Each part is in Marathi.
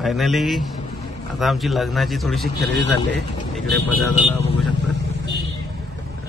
फायनली आता आमची लग्नाची थोडीशी खरेदी झाली आहे. इकडे पदार्थाला बघू शकता.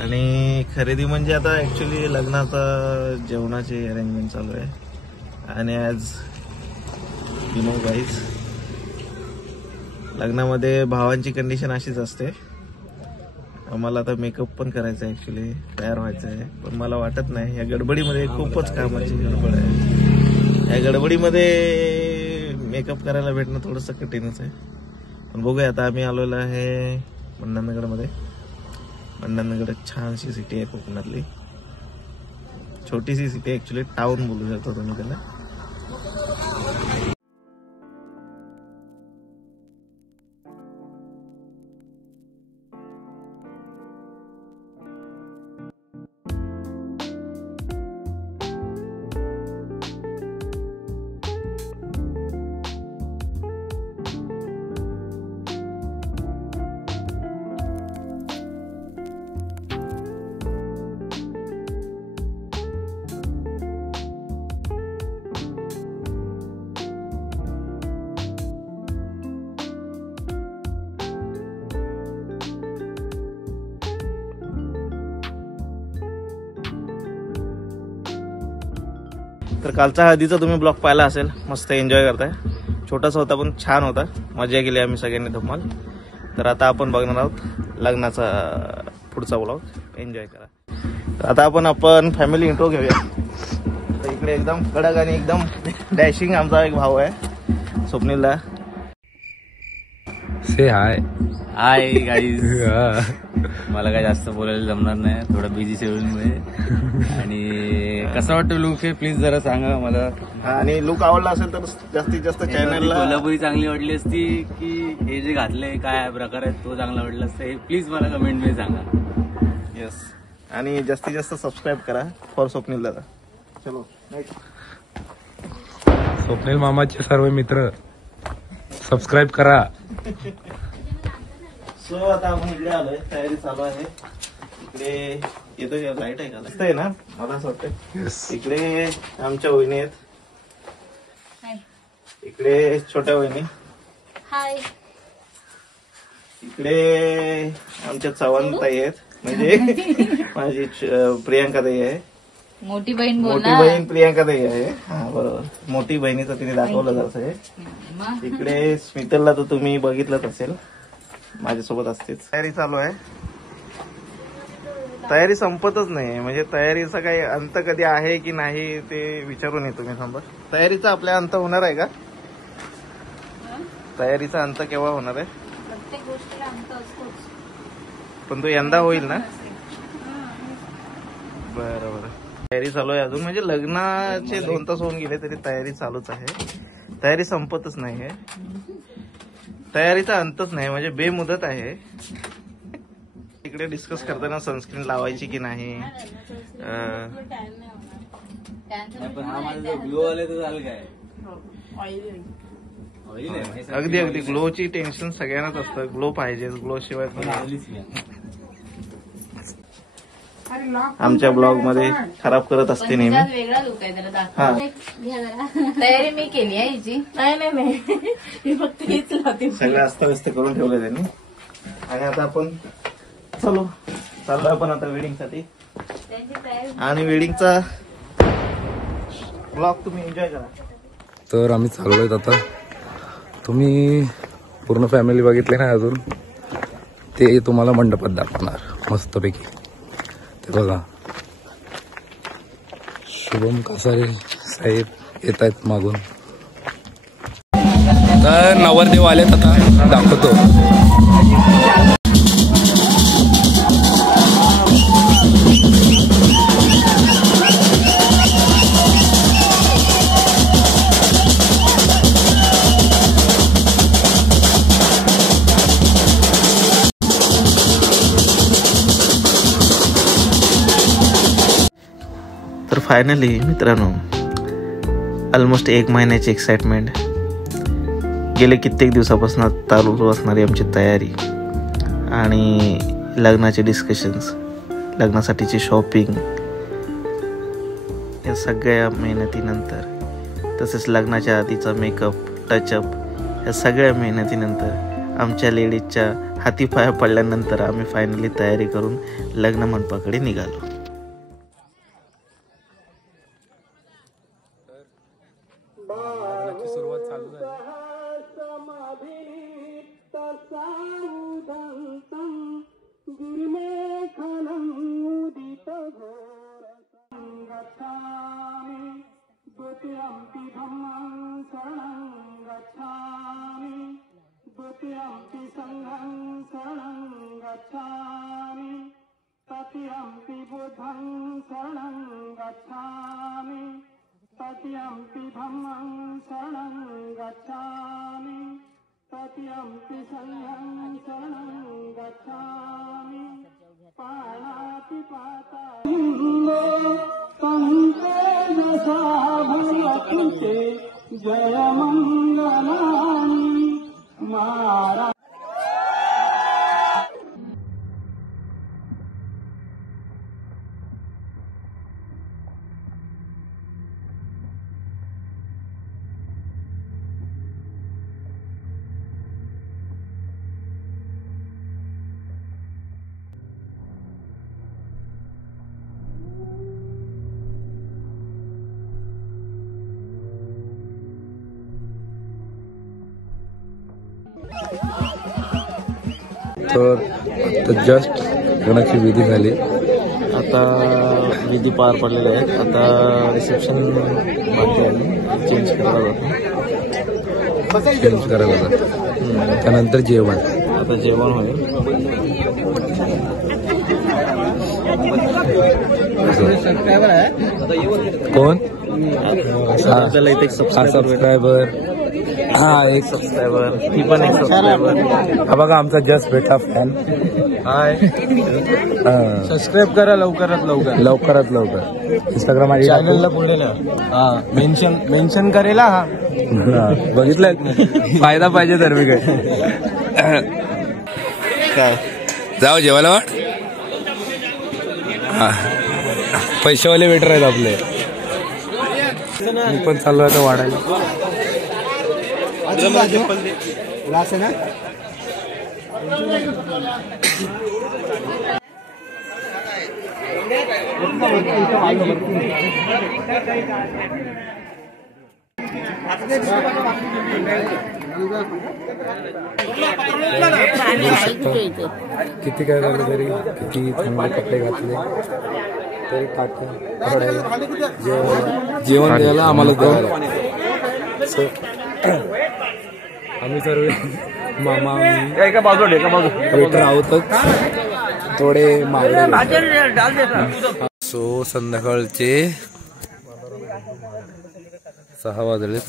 आणि खरेदी म्हणजे आता ऍक्च्युली लग्नाचा जेवणाची अरेंजमेंट चालू आहे. आणि आज यू नो गाईज, लग्नामध्ये भावांची कंडिशन अशीच असते. आम्हाला आता मेकअप पण करायचा आहे, ऍक्च्युली तयार व्हायचं आहे. पण मला वाटत नाही, या गडबडीमध्ये खूपच कामाची गडबड आहे. या गडबडीमध्ये मेकअप करायला भेटणं थोडंसं कठीणच आहे. पण बघूया. आता आम्ही आलेलो आहे मंडणगडमध्ये. मंडणगड छानशी सिटी आहे कोकणातली. छोटीशी सिटी, ऍक्च्युली टाउन बोलू शकता तुम्ही त्याला. तर कालचा हळदीचा तुम्ही ब्लॉग पाहिला असेल. मस्त एन्जॉय करताय. छोटासा होता पण छान होता. मजा केली आम्ही सगळ्यांनी धमाल. तर आता आपण बघणार आहोत लग्नाचा पुढचा ब्लॉग. एन्जॉय करा. तर आता आपण फॅमिली इंट्रो घेऊया. तर इकडे एकदम कडक आणि एकदम डॅशिंग आमचा एक भाऊ आहे, स्वप्नीलदा. से हाय. Hi guys. मला काय जास्त बोलायला जमणार नाही, थोडा बिझी शेड्यूलमुळे. आणि कसा वाटतो लुक हे प्लीज जरा सांगा मला. आणि लुक आवडला असेल तर जास्तीत जास्त चॅनलला. कोल्हापुरी चांगली वाटली असती की हे जे घातले काय प्रकार आहे तो चांगला वाटला असता, हे प्लीज मला कमेंट मध्ये सांगा. येस. आणि जास्तीत जास्त सबस्क्राईब करा फॉर स्वप्नील दादा. चलो स्वप्नील मामाचे सर्व मित्र सबस्क्राईब करा. सो आता आपण इकडे आलोय. तयारी चालू आहे. इकडे येतो का? लाईट आहे का? दिसत आहे ना? मला असं वाटतं. इकडे आमच्या वहिनी आहेत. इकडे छोट्या वहिनी. हाय. इकडे आमच्या चव्हाण ताई आहेत, म्हणजे माझी प्रियांका ताई आहे. मोठी बहीण मोठी बहीण प्रियांका ताई आहे. हा बरोबर. मोठी बहिणीचं तिने दाखवलं जात आहे. इकडे स्मितलला तर तुम्ही बघितलंच असेल, माझ्यासोबत असतेच. तयारी चालू आहे. तयारी संपतच नाही. म्हणजे तयारीचा काही अंत कधी आहे की नाही ते विचारून येतो मी. थांबा. तयारीचा आपल्या अंत होणार आहे का? तयारीचा अंत केव्हा होणार आहे? प्रत्येक गोष्टीला अंत असतोच, पण तो यंदा होईल ना? बरं बरं. तयारी चालू आहे अजून. म्हणजे लग्नाचे 2 तास होऊन गेले तरी तयारी चालूच आहे. तयारी संपतच नाही आहे. तयारीचा अंतच नाही, म्हणजे बेमुदत आहे. इकडे डिस्कस करताना सनस्क्रीन लावायची की नाही. हा माझा ग्लो आले तर झालं काय? अगदी अगदी ग्लोची टेन्शन सगळ्यांनाच असतं. ग्लो पाहिजे, ग्लो शिवाय आमच्या ब्लॉग मध्ये खराब करत असते नेहमी. वेगळा लुक आहे त्याला दाखवा. तयारी मी केली आहे हिची. नाही मी फक्त हेच लावते. सगळं अस्तव्यस्त करून ठेवलं त्यांनी. आणि आता आपण चाललो आपण आता वेडिंग साठी. आणि वेडिंगचा ब्लॉग तुम्ही एन्जॉय करा. तर आम्ही चाललोय आता. तुम्ही पूर्ण फॅमिली बघितले ना अजून, ते तुम्हाला मंडपात दाखवणार मस्तपैकी. ते बघा, शुभम कासारे साहेब येत आहेत मागून. तर नवरदेव आलेत, आता दाखवतो. तर फायनली मित्रांनो, ऑलमोस्ट 1 महिन्याची एक्साइटमेंट, गेले कित्येक दिवसापासून चालू असणारी आमची तयारी आणि लग्नाचे डिस्कशन्स, लग्नासाठीची शॉपिंग, या सगळ्या मेहनतीनंतर, तसेच लग्नाच्या आधीचा मेकअप, टचअप या सगळ्या मेहनतीनंतर आमच्या लेडीजच्या हातीपाया पडल्यानंतर आम्ही फायनली तयारी करून लग्न मंडपाकडे निघालो. तर जस्ट लग्नाची विधी झाली. आता विधी पार पडलेले आहेत. आता रिसेप्शन बाकी आहे, चेंज करायला जातो. त्यानंतर जेवण. आता जेवण होईल. कोण? आपल्याला इथे एक सबस्क्रायबर. हा, एक सबस्क्रायबर. ती पण एक सबस्क्रायबर. हा बघा आमचा जस्ट बेटा फॅन. हाय, सबस्क्राईब करा लवकरात लवकर इंस्टाग्राम आयडी चॅनलला पुढे ना मेन्शन करेल हा. बघितलं. फायदा पाहिजे तर मी काय जाऊ जेवायला वाट. पैशावाले वेटर आहेत आपले. मी पण चाललो आता वाढायला. किती काय झालं तरी, किती चांगले कपडे घातले तरी जेवण द्यायला आम्हाला द्यायला. आम्ही सर्व मामा वेटर आहोतच, थोडे मागले. सो संध्याकाळचे 6 वाजलेत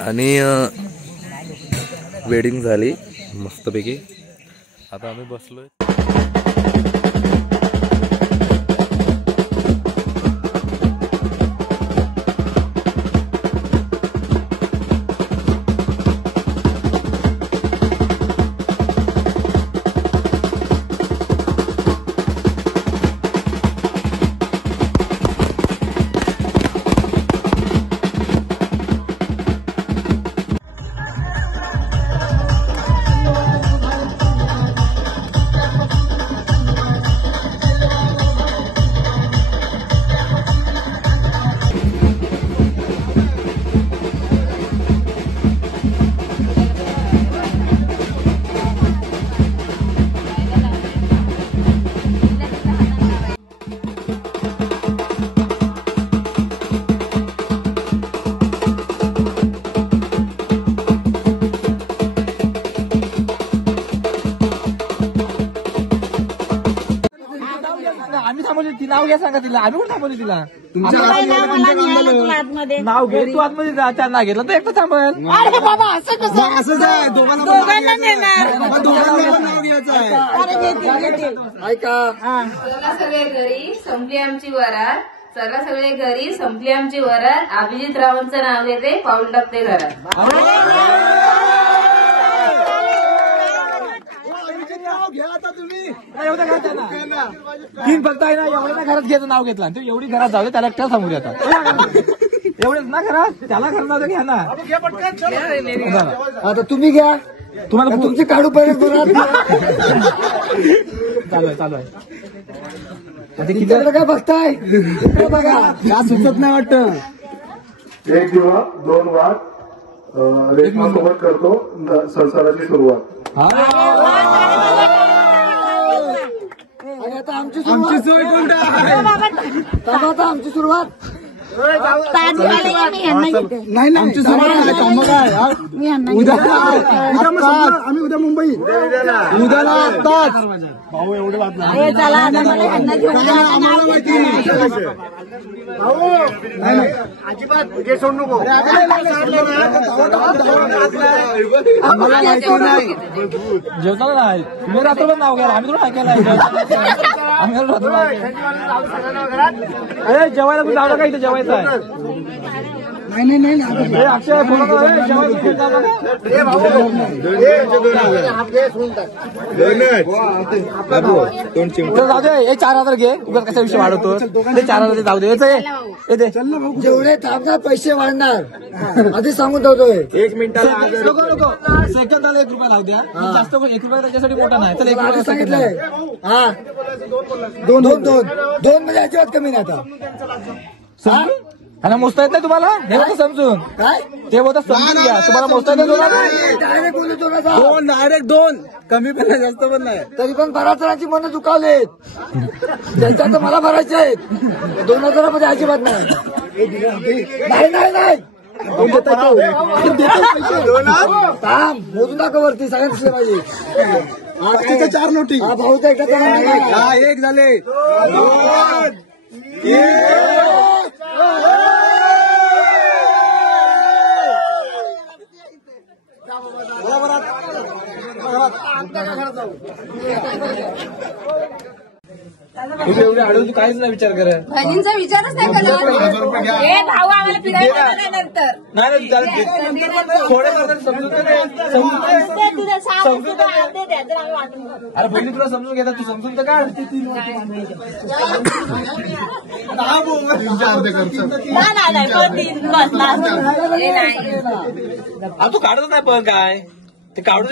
आणि वेडिंग झाली मस्तपैकी. आता आम्ही बसलोय. नाव घ्या, सांगा तिला. आम्ही कुठे थांबवली तिला? नाव घे तू आतमध्ये जा. त्यांना घेतलं तर एकटं थांबल. अरे बाबा असं कसं? असं आहे, दोघांना नेणार. नाव घ्यायचं आहे. ऐका, चला सगळे घरी, संपली आमची वरात. चला सगळे घरी, संपली आमची वरात. अभिजित रावांचं नाव घेते, पाऊल टाकते घरात. घ्या आता तुम्ही. एवढ्या घरात तीन फक्त आहे ना, एवढ्या घरात घ्यायचं नाव घेतलं. एवढी घरात जाऊ दे, त्याला एकट्याला सांगू दे आता. एवढेच ना करा, त्याला करणार घ्या ना. आता तुम्ही घ्या, तुम्हाला तुमचे काढू पर्यंत चालू आहे. किती काय बघताय, बघा या सुचत नाही वाटतं. 1 दिवा 2 वाट रेखमासोबत करतो संसाराची सुरुवात. आता आमची सोय कोणता, आता आमची सुरुवात नाही आमची सुरुवात काम काय उद्या आम्ही उद्या मुंबई उद्याला असतात भाऊ एवढे बात नाही अजिबात सोड नको जेवताना नाही तुम्ही रात्रभर नाव घ्या, आम्ही थोडं ऐकायला आम्ही अरे जेवायला तू जाऊ नका, इथे जेवायचं आहे. नाही अक्षय जाऊ दे, हे 4,000 घे, उगाच कसा विषय वाढवतो. ते 4,000 जाऊ दे, जेवढे थांबणार पैसे वाढणार आधी सांगून ठेवतोय. 1 मिनिटाला सेकंदाला 1 रुपया लावू द्या, जास्त 1 रुपया त्याच्यासाठी मोठा नाही. तर 1 रुपया सांगितलंय हा, दोन म्हणजे अजिबात कमी नाही आता. आणि मोजता येत नाही तुम्हाला, हे होतं समजून काय ते होतं समजून घ्या. तुम्हाला मोजता येत डायरेक्ट बोलतो ना, डायरेक्ट 2 कमी पण नाही जास्त पण नाही. तरी पण बऱ्याच जणांची मनं दुखावलेत, त्यांच्या तर मला भरायचे आहेत. 2,000 मध्ये अजिबात नाही. मोजून दाखव वरती, सगळ्यांनी दिसले पाहिजे. 4 नोटी भाऊचा एकदा 1 झाले. एवढे अडवून काहीच नाही विचार करत. बहिणींचा विचारच नाही करत. हे भाऊ आम्हाला फिरायला नंतर नाही थोडे समजून अरे बहिणी तुला समजून घेतात, तू समजून तर काढ. तू काढतच नाही पण काय ते काढून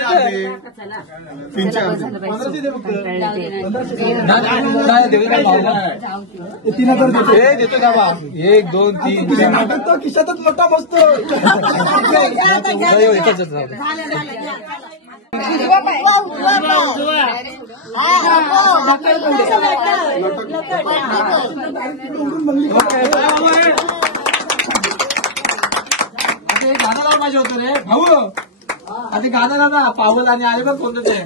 देतो का बा. 1 2 3 तो खिशातच मोठा बसतो. गाणं पाहिजे होतं रे भाऊ, आता गाणं ना पावल आणि आले बघ कोणतं ते.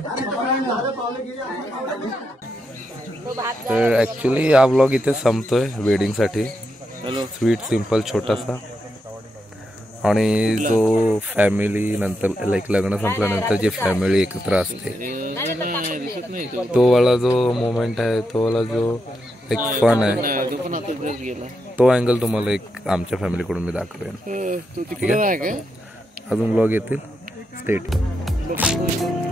तर ऍक्च्युली हा व्लॉग इथे संपतोय वेडिंगसाठी. स्वीट सिंपल छोटासा, आणि जो फॅमिली नंतर लाईक लग्न संपल्यानंतर जी फॅमिली एकत्र असते तो वाला जो मोमेंट आहे, तो वाला जो एक फन आहे, तो अँगल तुम्हाला एक आमच्या फॅमिलीकडून मी दाखवेन. ठीक आहे, अजून व्लॉग येतील. Stay tuned.